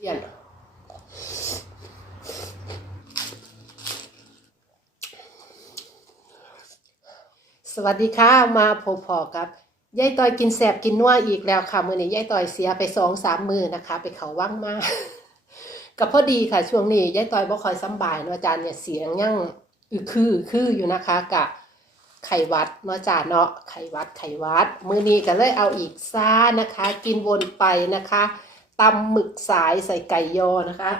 เลี่ยนสวัสดีค่ะ มาพบพอกับยายต่อยกินแสบกินนัวอีกแล้วค่ะ มือนี้ยายต่อยเสียไปสองสามมือนะคะ ไปเขาว่างมากกับพอดีค่ะ ช่วงนี้ยายต่อยบ่คอยสบายเนาะอาจารย์เนี่ยเสียงยังอือคือคืออยู่นะคะกะไขวัดเนาะอจาเนาะไขวัดไขวัด มือนี้ก็เลยเอาอีกซ่านะคะ กินวนไปนะคะ ตำหมึกสายใส่ไก่ยอนะคะ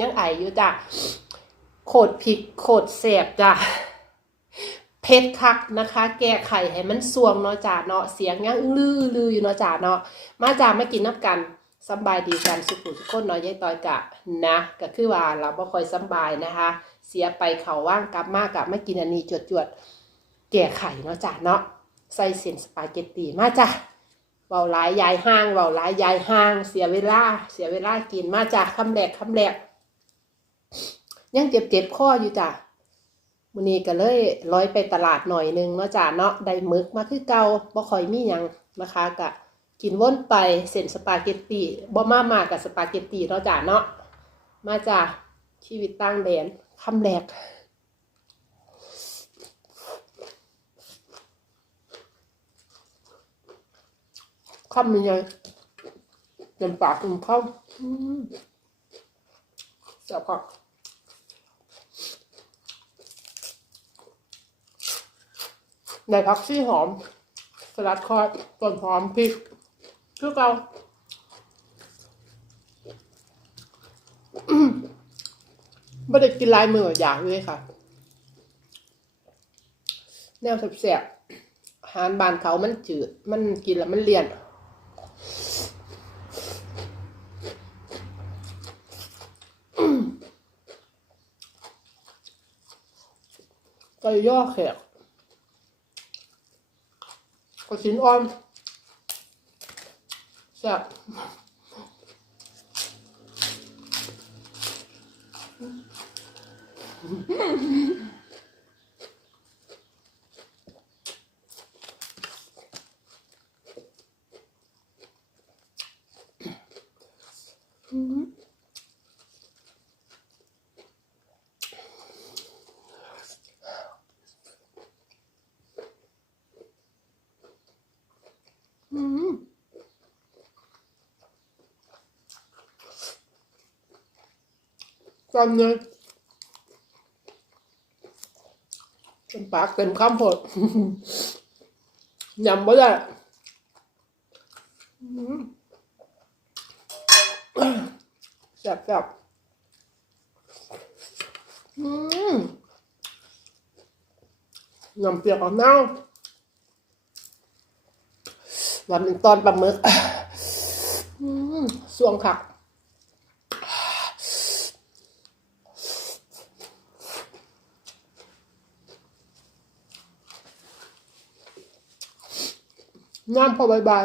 ยังไออยู่จ้ะโขดพริกโขดแสบจ้ะเพชรคักนะคะ แก้ไขให้มันสวงเนาะจ่าเนาะเสียงยังอื้อลือลืออยู่เนาะจ่าเนาะมาจ่ามากินนับกันสบายดีกันสุขุสุขคนเนาะยายต่อยกะนะก็คือว่าเราบ่ค่อยสบายนะคะ เสียไปเขาว่างกลับมากลับมากินอันนี้จวดจวดแก้ไขเนาะจ่าเนาะใส่เส้นสปาเกตตีมาจ้ะ เบาหลายยายห้างเบาหลายยายห้าง เสียเวลา เสียเวลากินมาจ้ะคำแรกคำแรกยังเจ็บเจ็บๆคออยู่จ้ะมื้อนี้ก็เลยร้อยไปตลาดหน่อยนึงเนาะจ้าเนาะได้หมึกมาคือเก่าบ่ค่อยมีหยังนะคะกะกินวนไปเส้นสปาเกตตีบ่มามากับสปาเกตตีเนาะจ้าเนาะมาจ้าชีวิตต่างแดนคำแรก คำยังไงเต็มปากเต็มคำอืมแซ่บค่ะในผักชีหอม สลัดคอยต้นหอมพริกคือเราไม่ได้กินลายมืออยากเลยค่ะ แนวแสบๆอาหารบานเขามันจืด มันกินแล้วมันเลี่ยน ไก่ย่อแขกก็ชิ้นอ่อนแซ่บอืม จำเลยเต็มปากเต็มคำพดยำบ่ได้อืมแซ่บแซ่บยำเปียกอ่อนเน่าวันเป็นตอนปลาหมึกอืมสวงคัก น้ำพอบายบาย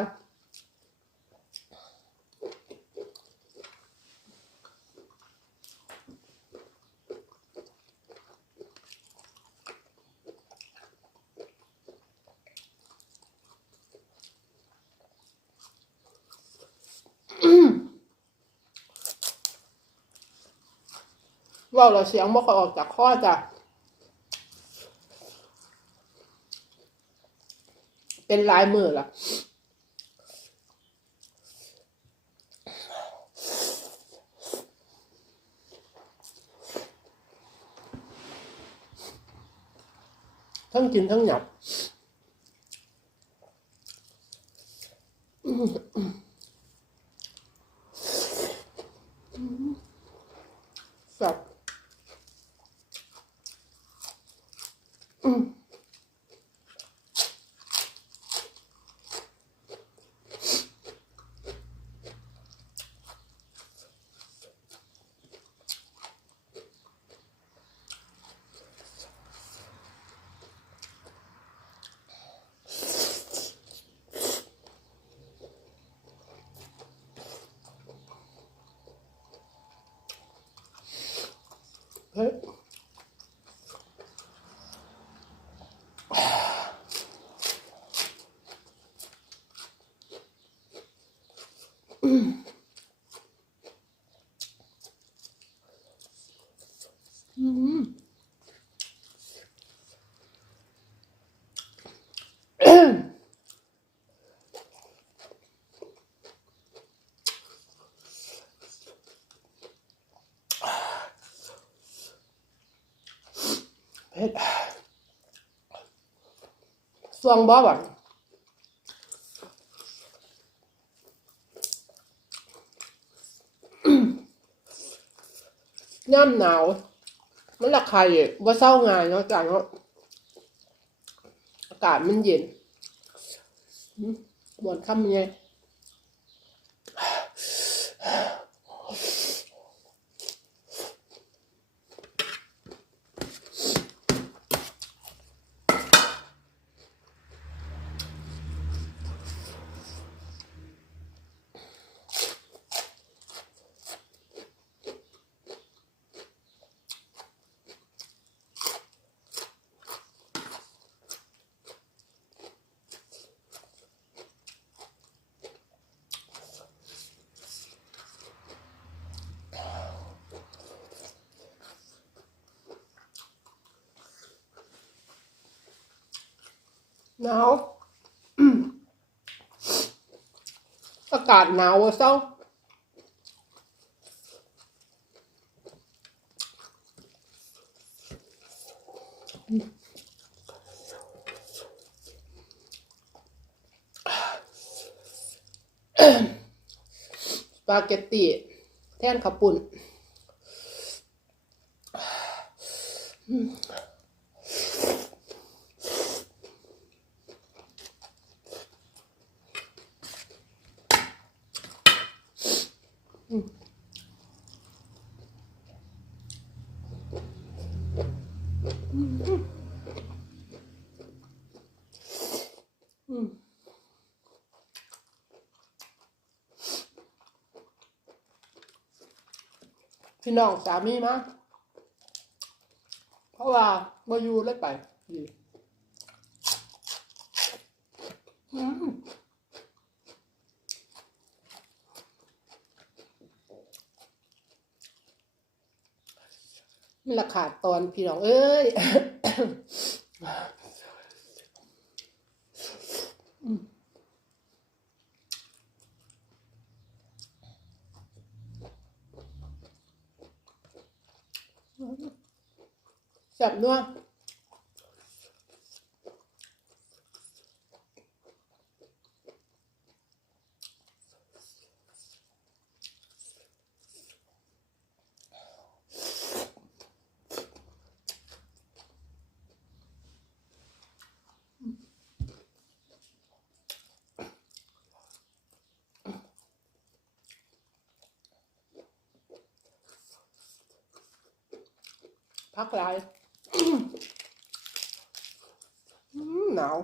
ว่าเราเสียงบ่ค่อยออกจากข้อจ้ะ เป็นลายมือละทั้งกินทั้งหยับ สับอืมเฮ้ย ช่วงบ่บ่ะย่ำหนาว มันละใครว่าเศร้างานเนาะจังเนาะอากาศมันเย็นอืมบนค่ำไง หนาวอากาศหนาวอะเศร้าสปาเกตตีแท่นข้าวปุ่น พี่น้องสามีมา เพราะว่ามาอยู่เลยไปดีอื มันราคาดตอนพี่น้องเอ้ยจับนัว พักหลายอืมหนาว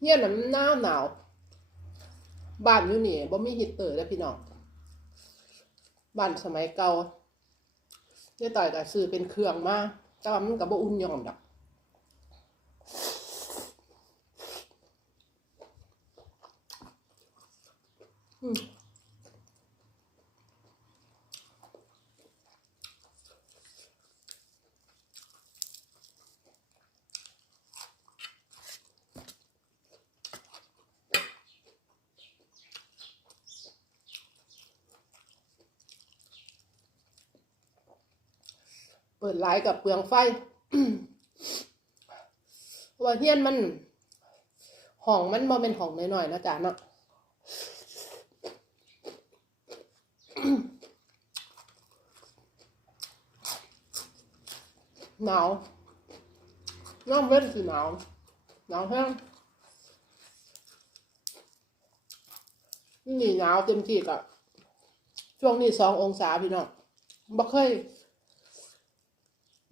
เนี่ยน้ำหนาวหนาว บ้านอยู่นี่บ่มีฮีตเตอร์แล้วพี่น้อง บ้านสมัยเก่าเนี่ยต่อยก็ซื้อเป็นเครื่องมา แต่ว่ามันก็บ่อุ่นยอมดอก อืม เปิดไลน์กับเปลืองไฟว่าเฮียนมันห้องมันบ่เป็นห้องน้อยๆนะจ๊ะเนาะหนาวน้ำเว้นสิหนาวหนาวแห้งนี่หนาวเต็มที่กะช่วงนี้สององศาพี่น้องบ่เคย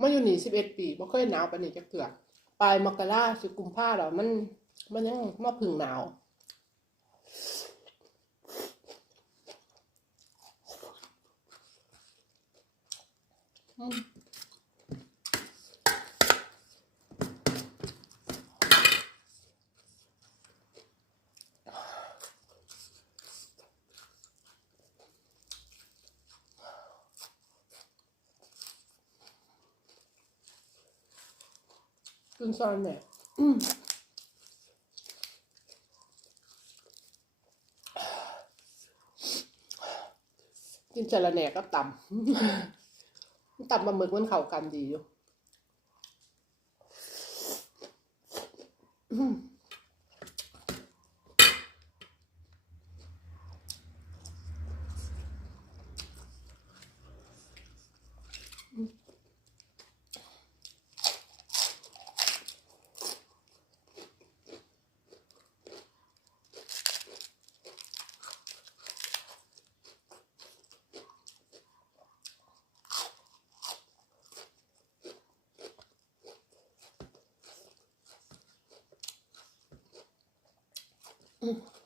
มาอยู่นี่สิบเอ็ดปีบ่เคยหนาวปานนี้จะเกือปลายมกราสิกุมภาหรอมัน มันยังมาพึ่งหนาวอืม Dün sen ne? กินเจระแหนก็ต่ำต่ำปลาหมึกมันเข่ากันดีอยู่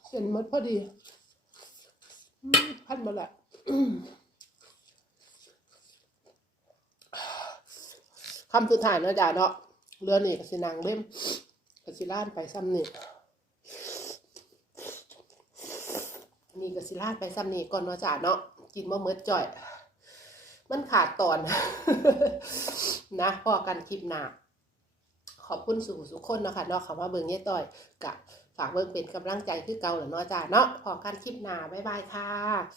เส้นมดพอดีพันมาละคำสุดท้ายนะจ้าเนาะเรือนี่กสินางเล่มกสิล้านไปซ้ำนี่นี่กสิล้านไปซ้ำนี่ก่อนเนาะจ้าเนาะกินมะเมิดจ่อย มันขาดตอน นะพอกันคลิปหนาขอบคุณสู่สุขคนนะคะเนาะคำว่าเบิงเงี้ยต่อยกะ ฝากเบิ่งเป็นกำลังใจคือเก่าหละเนาะจ้าเนาะพอการคลิปหน้าบ๊ายบายค่ะ